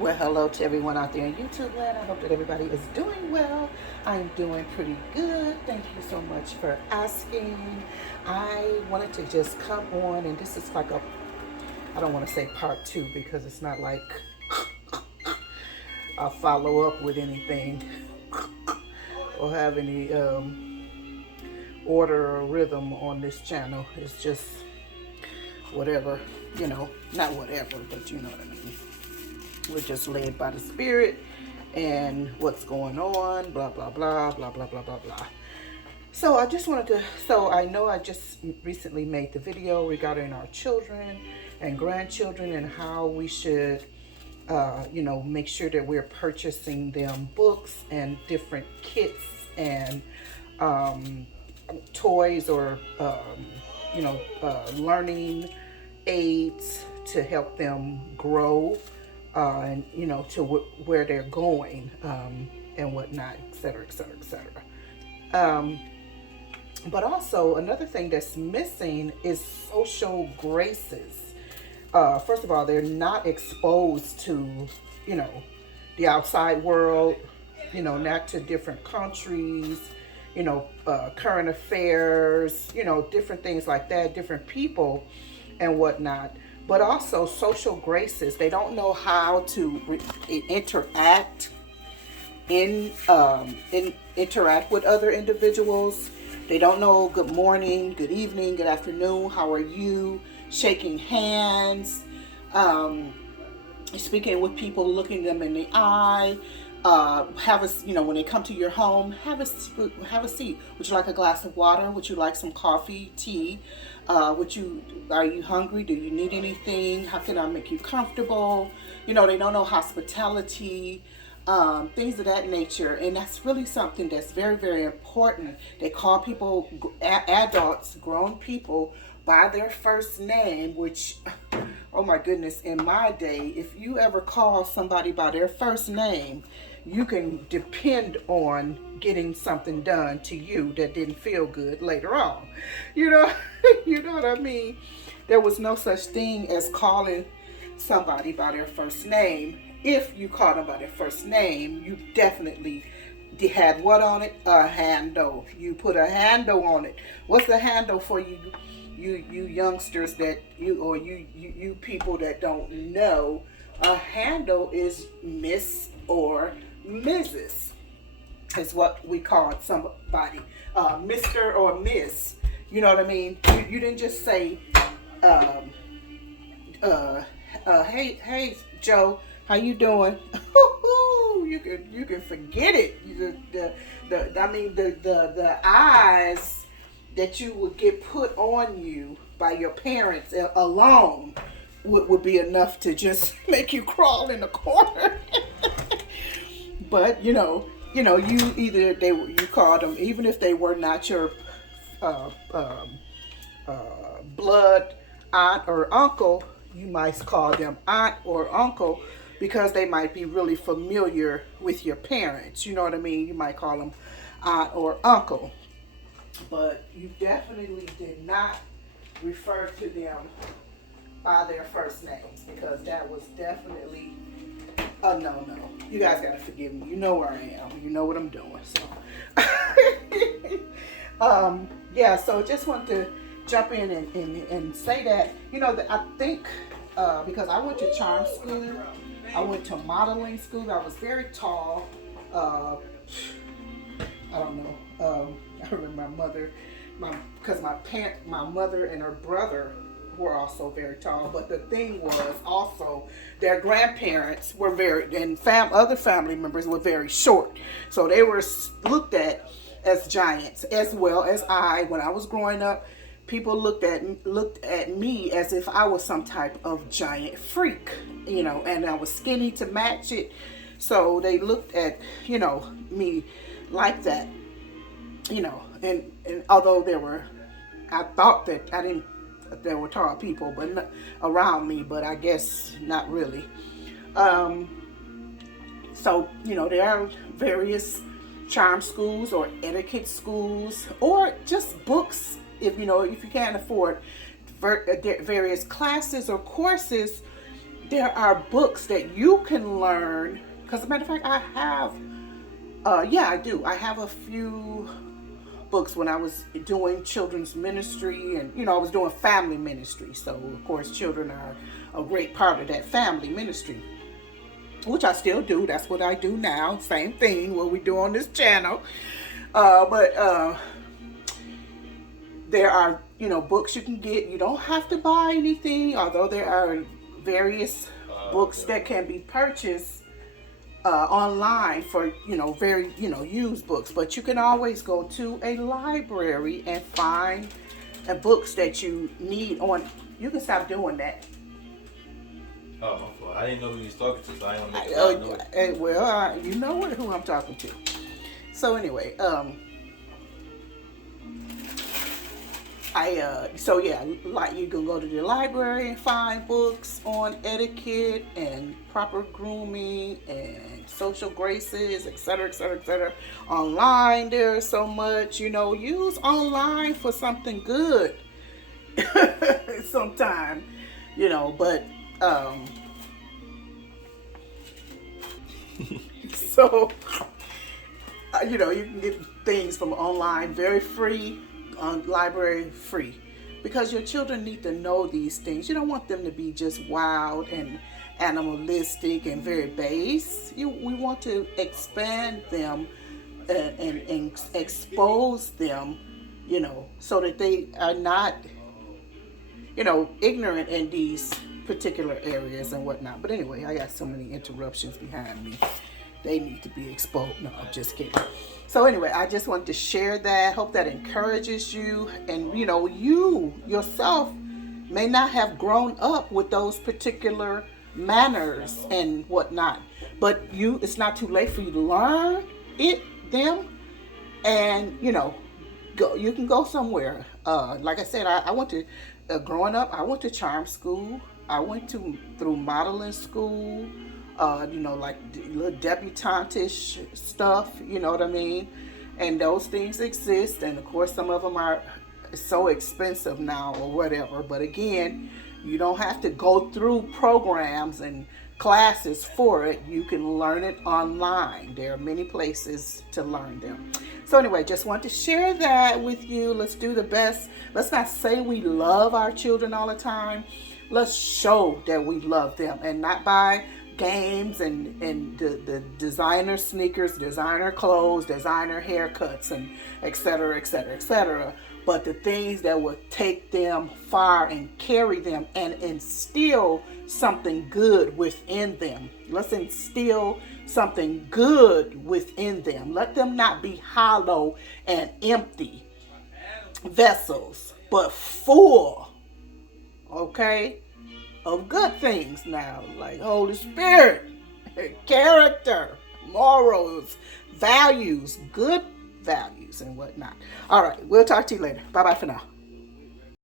Well, hello to everyone out there in YouTube land. I hope that everybody is doing well. I'm doing pretty good. Thank you so much for asking. I wanted to just come on, and this is like I don't want to say part two because it's not like I'll follow up with anything or have any order or rhythm on this channel. It's just whatever, not whatever, but you know what I mean. We're just led by the Spirit and what's going on, blah, blah, blah, blah, blah, blah, blah, blah. So I just wanted to, so I know I just recently made the video regarding our children and grandchildren and how we should, make sure that we're purchasing them books and different kits and toys or, learning aids to help them grow and to where they're going and whatnot, et cetera, et cetera, et cetera. But also another thing that's missing is social graces. First of all, they're not exposed to the outside world, not to different countries, current affairs, different things like that, different people and whatnot. But also social graces. They don't know how to interact interact with other individuals. They don't know good morning, good evening, good afternoon, how are you, shaking hands, speaking with people, looking them in the eye. When they come to your home, have a seat. Would you like a glass of water? Would you like some coffee, tea? Are you hungry? Do you need anything? How can I make you comfortable? They don't know hospitality, things of that nature. And that's really something that's very, very important. They call people, adults, grown people, by their first name, which, oh my goodness, in my day, if you ever call somebody by their first name, you can depend on getting something done to you that didn't feel good later on. You know what I mean? There was no such thing as calling somebody by their first name. If you called them by their first name, you definitely had what on it? A handle. You put a handle on it. What's the handle for you youngsters that you people that don't know? A handle is Miss or Mrs. is what we called somebody, Mr. or Miss. You know what I mean? You didn't just say, hey Joe, how you doing? You can forget it. The eyes that you would get put on you by your parents alone would be enough to just make you crawl in the corner. But you called them, even if they were not your blood aunt or uncle, you might call them aunt or uncle because they might be really familiar with your parents. You know what I mean? You might call them aunt or uncle, but you definitely did not refer to them by their first names because that was definitely a no. You guys gotta forgive me. You know where I am. You know what I'm doing. So, so just want to jump in and say that, that I think, because I went to charm school, I went to modeling school. I was very tall. I don't know. I remember my mother, because my mother and her brother were also very tall. But the thing was also their grandparents were other family members were very short. So they were looked at as giants, as well as when I was growing up, people looked at me as if I was some type of giant freak, and I was skinny to match it. So they looked at, me like that, and although I thought that there were tall people but around me, but I guess not really. So, there are various charm schools or etiquette schools or just books if you can't afford various classes or courses there are books that you can learn. Because, as a matter of fact, I have, yeah, I do. I have a few books when I was doing children's ministry, and I was doing family ministry. So, of course, children are a great part of that family ministry, which I still do. That's what I do now. Same thing, what we do on this channel. But there are, books you can get. You don't have to buy anything, although there are various books that can be purchased online for, very, used books. But you can always go to a library and find books that you need on. You can stop doing that. Oh, my fault. I didn't know who you was talking to, so I don't know. Well, you know who I'm talking to. So anyway, so yeah, like you can go to the library and find books on etiquette and proper grooming and social graces, etc., etc., etc. Online, there's so much, use online for something good. Sometime, but so you can get things from online very free, on library free, because your children need to know these things. You don't want them to be just wild and animalistic and very base. We want to expand them and expose them, so that they are not, ignorant in these particular areas and whatnot. But anyway, I got so many interruptions behind me. They need to be exposed. No, I'm just kidding. So anyway, I just wanted to share that. Hope that encourages you. And, you yourself may not have grown up with those particular manners and whatnot. But it's not too late for you to learn them. And, go. You can go somewhere. Like I said, I went to, growing up, I went to charm school. I went through modeling school. Like little debutante-ish stuff, you know what I mean? And those things exist, and of course some of them are so expensive now or whatever. But again, you don't have to go through programs and classes for it. You can learn it online. There are many places to learn them. So anyway, just want to share that with you. Let's do the best. Let's not say we love our children all the time. Let's show that we love them, and not buy games and the designer sneakers, designer clothes, designer haircuts, and etc., etc., etc. But the things that will take them far and carry them and instill something good within them. Let's instill something good within them. Let them not be hollow and empty vessels, but full, okay, of good things now, like Holy Spirit, character, morals, values, good values, and whatnot. All right, we'll talk to you later. Bye-bye for now.